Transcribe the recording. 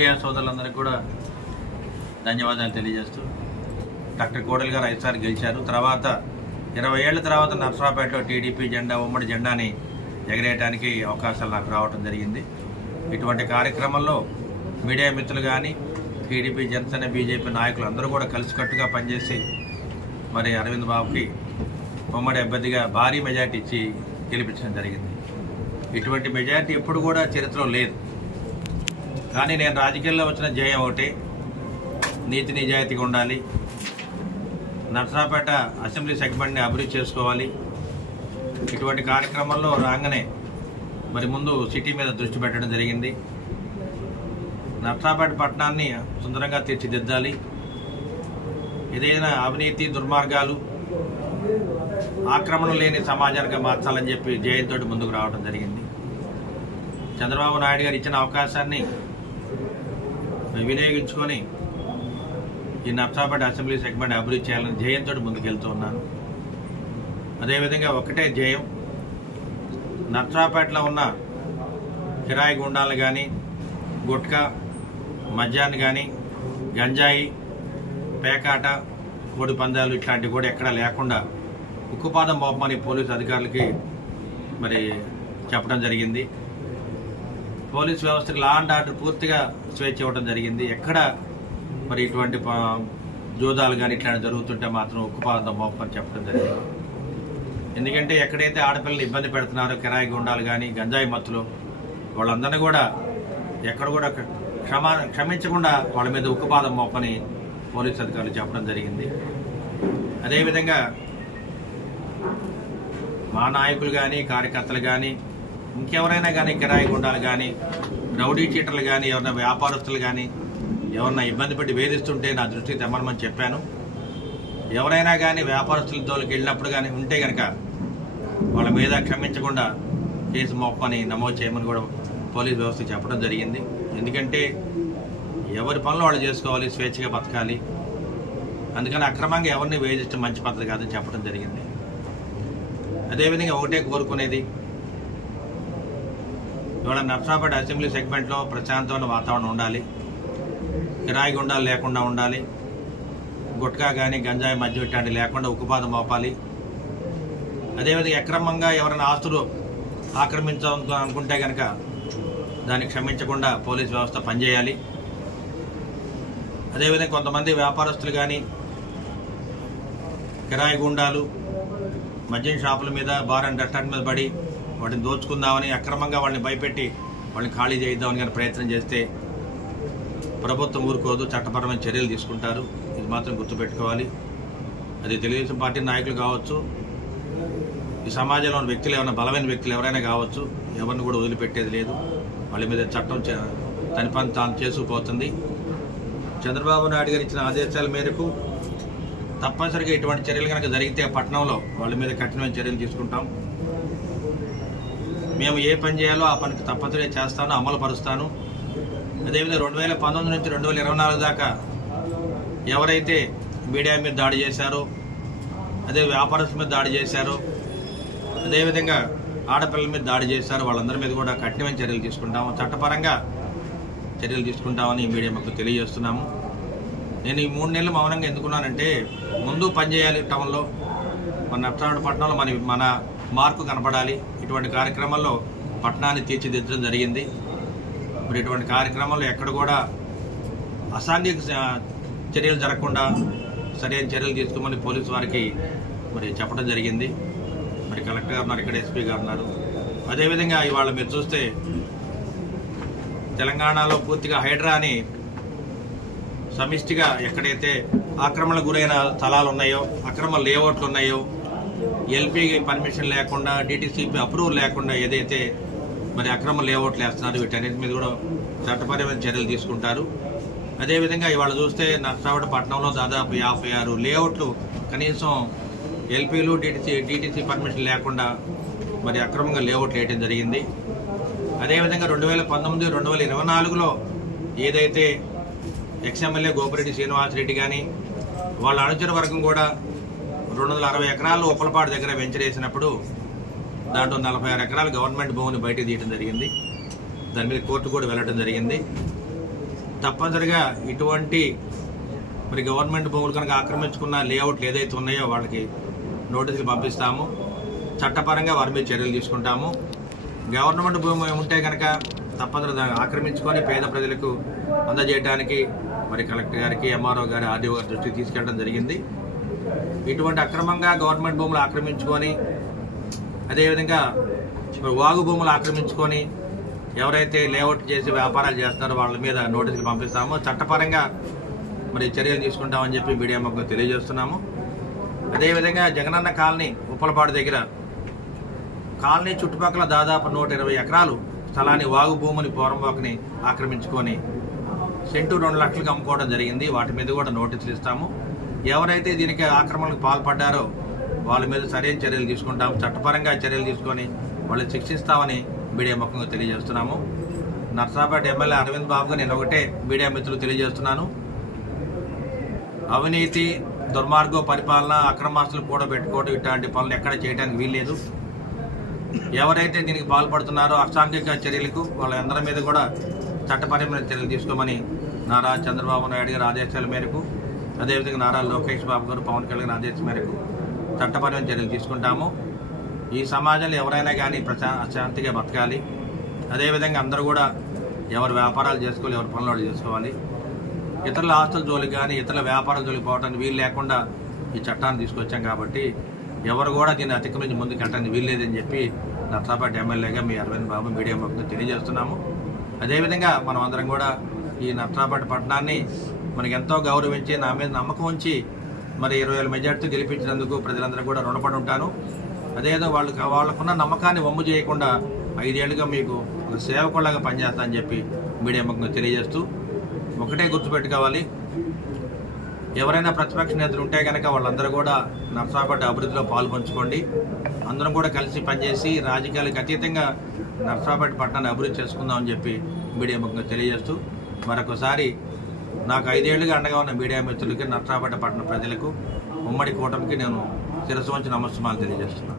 Media సోదరులందరికీ కూడా ధన్యవాదాలు తెలియజేస్తూ డాక్టర్ కోడలి గారు ఐదుసారి గెలిచారు. తర్వాత ఇరవై ఏళ్ళ తర్వాత నర్సరాపేటలో టీడీపీ జెండా ఉమ్మడి జెండాని ఎగరేయడానికి అవకాశాలు నాకు రావడం జరిగింది. ఇటువంటి కార్యక్రమంలో మీడియా మిత్రులు కానీ టీడీపీ జనసేన బీజేపీ నాయకులు అందరూ కూడా కలిసికట్టుగా పనిచేసి మరి అరవింద్ బాబుకి ఉమ్మడి అభ్యర్థిగా భారీ మెజార్టీ ఇచ్చి గెలిపించడం జరిగింది. ఇటువంటి మెజార్టీ ఎప్పుడు కూడా చరిత్రలో లేదు. కానీ నేను రాజకీయాల్లో వచ్చిన జయం ఒకటి. నీతి నిజాయితీగా ఉండాలి. నర్సరాపేట అసెంబ్లీ సెగ్మెంట్ని అభివృద్ధి చేసుకోవాలి. ఇటువంటి కార్యక్రమంలో రాగానే మరి ముందు సిటీ మీద దృష్టి పెట్టడం జరిగింది. నర్సరాపేట పట్టణాన్ని సుందరంగా తీర్చిదిద్దాలి. ఏదైనా అవినీతి దుర్మార్గాలు ఆక్రమణ లేని సమాజానికి మార్చాలని చెప్పి జయంతో ముందుకు రావడం జరిగింది. చంద్రబాబు నాయుడు గారు ఇచ్చిన అవకాశాన్ని వినియోగించుకొని ఈ నర్సాపేట అసెంబ్లీ సెగ్మెంట్ అభివృద్ధి చేయాలని జయంతో ముందుకెళ్తూ ఉన్నాను. అదేవిధంగా ఒకటే జయం నర్సాపేటలో ఉన్న కిరాయి గుండాలు కానీ గుట్కా మద్యాన్ని కానీ గంజాయి పేకాట కోడి పందాలు ఇట్లాంటివి కూడా ఎక్కడా లేకుండా ఉక్కుపాదం మోపమని పోలీసు అధికారులకి మరి చెప్పడం జరిగింది. పోలీస్ వ్యవస్థకి లా అండ్ ఆర్డర్ పూర్తిగా స్వేచ్ఛ ఇవ్వడం జరిగింది. ఎక్కడ మరి ఇటువంటి ప- జూదాలు కానీ ఇట్లాంటి జరుగుతుంటే మాత్రం ఉక్కుపాదం మోపని చెప్పడం జరిగింది. ఎందుకంటే ఎక్కడైతే ఆడపిల్లలు ఇబ్బంది పెడుతున్నారో కిరాయి గుండాలు కానీ గంజాయి మత్తులు వాళ్ళందరినీ కూడా ఎక్కడ కూడా క్షమా క్షమించకుండా వాళ్ళ మీద ఉక్కుపాదం మోపని పోలీస్ అధికారులు చెప్పడం జరిగింది. అదేవిధంగా మా నాయకులు కానీ కార్యకర్తలు కానీ ఇంకెవరైనా కానీ కిరాయి గుండాలు కానీ రౌడీ చీటర్లు కానీ ఎవరైనా వ్యాపారస్తులు కానీ ఎవరన్నా ఇబ్బంది పెట్టి వేధిస్తుంటే నా దృష్టికి తెమ్మనమని చెప్పాను. ఎవరైనా కానీ వ్యాపారస్తుల తోలికి వెళ్ళినప్పుడు కానీ ఉంటే కనుక వాళ్ళ మీద క్షమించకుండా కేసు మొప్పని నమోదు చేయమని కూడా పోలీస్ వ్యవస్థ చెప్పడం జరిగింది. ఎందుకంటే ఎవరి పనులు వాళ్ళు చేసుకోవాలి స్వేచ్ఛగా బతకాలి. అందుకని అక్రమంగా ఎవరిని వేధించడం మంచి పద్ధతి కాదని చెప్పడం జరిగింది. అదేవిధంగా ఒకటే కోరుకునేది ఇవాళ నర్సాపేట అసెంబ్లీ సెగ్మెంట్లో ప్రశాంతమైన వాతావరణం ఉండాలి. కిరాయి గుండాలు లేకుండా ఉండాలి. గుట్కా కానీ గంజాయి మధ్య ఇట్లాంటివి లేకుండా ఉక్కుపాదం మోపాలి అదేవిధంగా అక్రమంగా ఎవరైనా ఆస్తులు ఆక్రమించాలని అనుకుంటే కనుక దాన్ని క్షమించకుండా పోలీస్ వ్యవస్థ పనిచేయాలి. అదేవిధంగా కొంతమంది వ్యాపారస్తులు కానీ కిరాయి గుండాలు మద్యం షాపుల మీద బార్ అండ్ రెస్టారెంట్ మీద పడి వాటిని దోచుకుందామని అక్రమంగా వాళ్ళని భయపెట్టి వాళ్ళని ఖాళీ చేద్దామని కానీ ప్రయత్నం చేస్తే ప్రభుత్వం ఊరుకోదు చట్టపరమైన చర్యలు తీసుకుంటారు. ఇది మాత్రం గుర్తుపెట్టుకోవాలి. అది తెలుగుదేశం పార్టీ నాయకులు కావచ్చు ఈ సమాజంలో ఉన్న వ్యక్తులు ఏమైనా బలమైన వ్యక్తులు ఎవరైనా కావచ్చు ఎవరిని కూడా వదిలిపెట్టేది లేదు. వాళ్ళ మీద చట్టం చే- తన పని తాను చేసుకుపోతుంది. చంద్రబాబు నాయుడు గారు ఇచ్చిన ఆదేశాల మేరకు తప్పనిసరిగా ఇటువంటి చర్యలు కనుక జరిగితే పట్టణంలో వాళ్ళ మీద కఠినమైన చర్యలు తీసుకుంటాం. మేము ఏ పని చేయాలో ఆ పనికి తప్పనిసరిగా చేస్తాను అమలు పరుస్తాను అదేవిధంగా రెండు వేల పంతొమ్మిది నుంచి రెండు వేల ఇరవై నాలుగు దాకా ఎవరైతే మీడియా మీద దాడి చేశారో అదే వ్యాపారస్తుల మీద దాడి చేశారో అదేవిధంగా ఆడపిల్లల మీద దాడి చేశారో వాళ్ళందరి మీద కూడా కఠినమైన చర్యలు తీసుకుంటాము. చట్టపరంగా చర్యలు తీసుకుంటామని ఈ మీడియా మాకు తెలియజేస్తున్నాము. నేను ఈ మూడు నెలలు మౌనంగా ఎందుకున్నానంటే ముందు పనిచేయాలి టౌన్లో మన నర్సాడు మన మన మార్కు కనపడాలి. ఇటువంటి కార్యక్రమంలో పట్టణాన్ని తీర్చిదిద్దడం జరిగింది. మరి ఇటువంటి కార్యక్రమాల్లో ఎక్కడ కూడా అసాంఘిక చర్యలు జరగకుండా సరైన చర్యలు తీసుకోమని పోలీసు వారికి మరి చెప్పడం జరిగింది. మరి కలెక్టర్ గారు ఉన్నారు ఇక్కడ ఎస్పీ గారు ఉన్నారు. అదేవిధంగా ఇవాళ మీరు చూస్తే తెలంగాణలో పూర్తిగా హైడ్రా అని సమిష్టిగా ఎక్కడైతే ఆక్రమణకు గురైన స్థలాలు ఉన్నాయో అక్రమ లేఅవుట్లు ఉన్నాయో ఎల్పీకి పర్మిషన్ లేకుండా డిటిసిపి అప్రూవల్ లేకుండా ఏదైతే మరి అక్రమ లేఅవుట్లు వేస్తున్నారు వీటన్నిటి మీద కూడా చట్టపరమైన చర్యలు తీసుకుంటారు. అదేవిధంగా ఇవాళ చూస్తే నర్సావడ పట్టణంలో దాదాపు యాభై ఆరు లేఅవుట్లు కనీసం ఎల్పీలు డిటిసి డిటిసి పర్మిషన్ లేకుండా మరి అక్రమంగా లేఅవుట్లు వేయడం జరిగింది. అదేవిధంగా రెండు వేల పంతొమ్మిది రెండు వేల ఇరవై నాలుగులో ఏదైతే ఎక్స్ఎమ్మెల్యే గోపిరెడ్డి శ్రీనివాసరెడ్డి కానీ వాళ్ళ అనుచర వర్గం కూడా రెండు వందల అరవై ఎకరాలు ఉప్పలపాడు దగ్గర వెంచర్ వేసినప్పుడు దాంట్లో నలభై ఆరు ఎకరాలు గవర్నమెంట్ భూమిని బయట తీయడం జరిగింది. దాని మీద కోర్టు కూడా వెళ్ళడం జరిగింది. తప్పనిసరిగా ఇటువంటి మరి గవర్నమెంట్ భూములు కనుక ఆక్రమించుకున్న లేఅవుట్లు ఏదైతే ఉన్నాయో వాళ్ళకి నోటీసులు పంపిస్తాము. చట్టపరంగా వారి మీద చర్యలు తీసుకుంటాము. గవర్నమెంట్ భూమి ఉంటే కనుక తప్పనిసరి దాన్ని ఆక్రమించుకొని పేద ప్రజలకు అందజేయడానికి మరి కలెక్టర్ గారికి ఎంఆర్ఓ గారి ఆర్డీఓ గారి దృష్టికి తీసుకెళ్ళడం జరిగింది. ఇటువంటి అక్రమంగా గవర్నమెంట్ భూములు ఆక్రమించుకొని అదేవిధంగా వాగు భూములు ఆక్రమించుకొని ఎవరైతే లేఅవుట్ చేసి వ్యాపారాలు చేస్తారో వాళ్ళ మీద నోటీసులు పంపిస్తామో చట్టపరంగా మరి చర్యలు తీసుకుంటామని చెప్పి మీడియా ముఖం తెలియజేస్తున్నాము. అదేవిధంగా జగనన్న కాలనీ ఉప్పలపాడు దగ్గర కాలనీ చుట్టుపక్కల దాదాపు నూట ఇరవై ఎకరాలు స్థలాన్ని వాగు భూమిని పోరంబోకని ఆక్రమించుకొని సెంటు రెండు లక్షలకు అమ్ముకోవడం జరిగింది. వాటి మీద కూడా నోటీసులు ఇస్తాము. ఎవరైతే దీనికి ఆక్రమణకు పాల్పడ్డారో వాళ్ళ మీద సరైన చర్యలు తీసుకుంటాము. చట్టపరంగా చర్యలు తీసుకొని వాళ్ళు శిక్షిస్తామని మీడియా ముఖంగా తెలియజేస్తున్నాము. నర్సాపేట ఎమ్మెల్యే అరవింద్ బాబుగా నేను ఒకటే మీడియా మిత్రులు తెలియజేస్తున్నాను. అవినీతి దుర్మార్గ పరిపాలన అక్రమాస్తులు కూడా పెట్టుకోవడం ఇట్లాంటి పనులు ఎక్కడ చేయడానికి వీల్లేదు. ఎవరైతే దీనికి పాల్పడుతున్నారో అసాంఘిక చర్యలకు వాళ్ళందరి మీద కూడా చట్టపరమైన చర్యలు తీసుకోమని నారా చంద్రబాబు నాయుడు గారి ఆదేశాల మేరకు అదేవిధంగా నారా లోకేష్ బాబు గారు పవన్ కళ్యాణ్ ఆదేశం మేరకు చట్టపరమైన చర్యలు తీసుకుంటాము. ఈ సమాజంలో ఎవరైనా కానీ ప్రశా శాంతిగా బతకాలి. అదేవిధంగా అందరూ కూడా ఎవరు వ్యాపారాలు చేసుకోవాలి ఎవరి పనులు వాళ్ళు చేసుకోవాలి. ఇతరుల ఆస్తుల జోలికి కానీ ఇతరుల వ్యాపారాల జోలికి పోవడానికి వీలు లేకుండా ఈ చట్టాన్ని తీసుకొచ్చాం కాబట్టి ఎవరు కూడా దీన్ని అతిక్రమించి ముందుకు వెళ్ళడానికి వీల్లేదని చెప్పి నర్సాపేట ఎమ్మెల్యేగా మీ అరవింద్ బాబు మీడియా ముఖంగా తెలియజేస్తున్నాము. అదేవిధంగా మనం అందరం కూడా ఈ నర్సాపేట పట్టణాన్ని మనకి ఎంతో గౌరవించి నా మీద నమ్మకం ఉంచి మరి ఇరవై వేల మెజార్టీతో గెలిపించినందుకు ప్రజలందరూ కూడా రుణపడి ఉంటాను. అదేదో వాళ్ళకి వాళ్ళకున్న నమ్మకాన్ని వమ్ము చేయకుండా ఐదేళ్ళుగా మీకు ఒక సేవకులాగా పనిచేస్తా అని చెప్పి మీడియా ముఖంగా తెలియజేస్తూ ఒకటే గుర్తుపెట్టుకోవాలి. ఎవరైనా ప్రతిపక్ష నేతలు ఉంటే కనుక వాళ్ళందరూ కూడా నర్సాపేట అభివృద్ధిలో పాల్పంచుకోండి. అందరం కూడా కలిసి పనిచేసి రాజకీయాలకు అతీతంగా నర్సాపేట పట్టణాన్ని అభివృద్ధి చేసుకుందామని చెప్పి మీడియా ముఖంగా తెలియజేస్తూ మరొకసారి నాకు ఐదేళ్ళుగా అండగా ఉన్న మీడియా మిత్రులకి నర్సాపేట పట్టణ ప్రజలకు ఉమ్మడి కూటమికి నేను శిరస్సు వంచి నమస్సుమాలు తెలియజేస్తున్నాను.